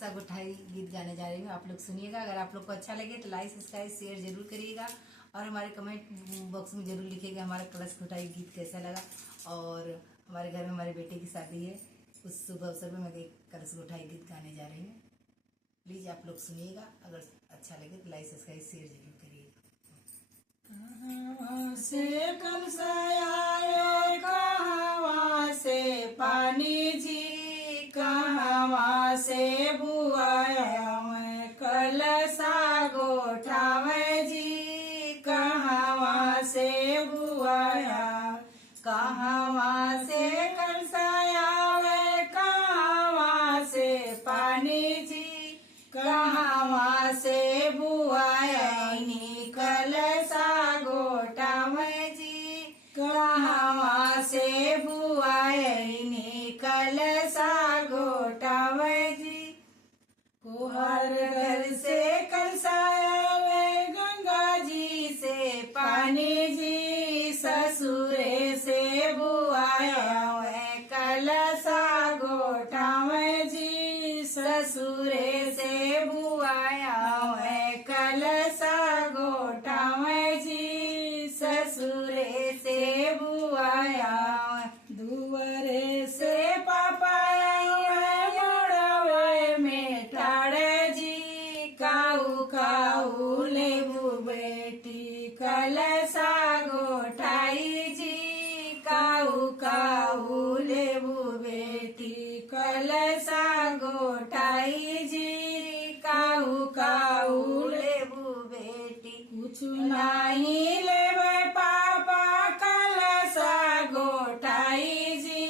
कलशा गुठाई गीत गाने जा रही हूँ, आप लोग सुनिएगा। अगर आप लोग को अच्छा लगे तो लाइक सब्सक्राइब शेयर जरूर करिएगा और हमारे कमेंट बॉक्स में जरूर लिखिएगा हमारा कलश गुठाई गीत कैसा लगा। और हमारे घर में हमारे बेटे की शादी है, उस शुभ अवसर में मैं एक कलश गुठाई गीत गाने जा रही हूँ। प्लीज आप लोग सुनिएगा, अगर अच्छा लगे तो लाइक सब्सक्राइब शेयर जरूर करिएगा। कहाँ से कलशा आए, कहाँ से पानी जी, कहाँ से बुआया मैं कलशा गोठावे जी, कहाँ से बुआया, कहाँ से कलशा आवे, कहाँ से पानी जी, कहाँ से बुआया कलशा गोठावे जी, कहाँ से बुआया कलशा गोठावे जी। कुहर घर से कलशा आवे, गंगा जी से पानी जी, ससुरे से बुआया कलशा गोठावे जी, ससुरे से बुआया कलशा गोठावे जी, ससुरे से बुआया। दुवरे से पापा मोड़वे में ठाड़े जी, काऊ काऊ लेबू बेटी कलशा गोठाई जी, काऊ काऊ लेबू बेटी कलशा गोठाई जी, काऊ काऊ लेबू बेटी। कुछ नहीं लेवे पापा कलशा गोठाई जी,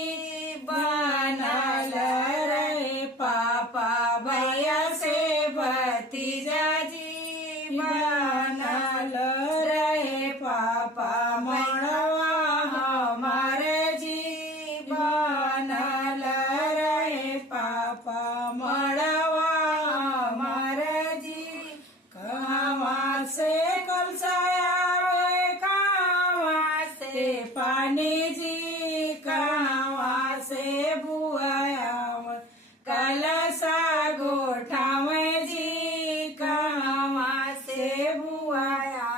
बनल रे पापा भैया से भतीजा जी, बनल रे पापा मड़वा हमारे जी, बनल रे पापा मड़वा हमारे जी। कहाँ से कलशा आवे, कहाँ से पानी जी, कहाँ से बुआया कलशा गोठावे जी, कहाँ से बुआया।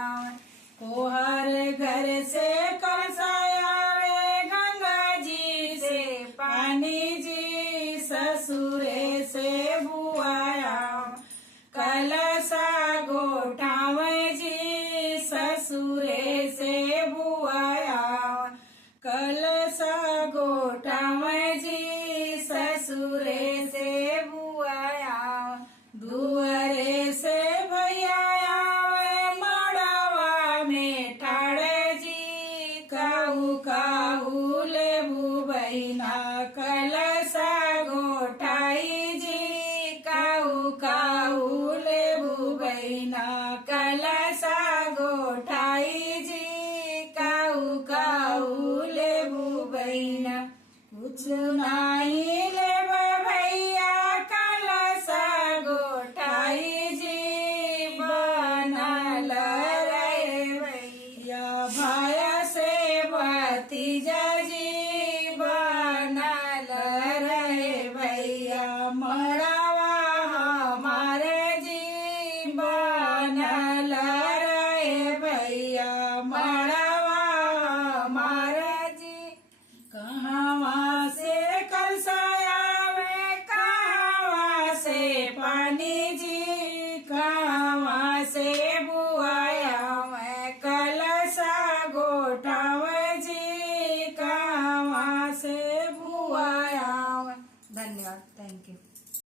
कोहर घर से कलशा आवे, गंगा जी से पानी जी, ससुरे से बुआया कलशा गोठावे जी, ससुरे से बुआया कलशा गोठावे जी, ससुरे से बुआया। दुआरे से भैया आवे मड़वा में ठाड़े जी, काऊ काऊ लेबू बहिना कलशा गोठाई जी, काऊ काऊ लेबू बहिना कलशा गोठाई जी, काऊ काऊ लेबू बहिना। कुछ नहीं लेबे भैया कलशा गोठाई जी, बनल रे भैया भाया से भतीजा जी, बनल रे भैया मड़वा हमारे जी, बनल रे भैया मड़वा हमारे जी। कहाँ से कलशा आवे, कहाँ से पानी जी, कहाँ से बुआया कलशा गोठावे जी, कहाँ से बुआया। धन्यवाद, थैंक यू।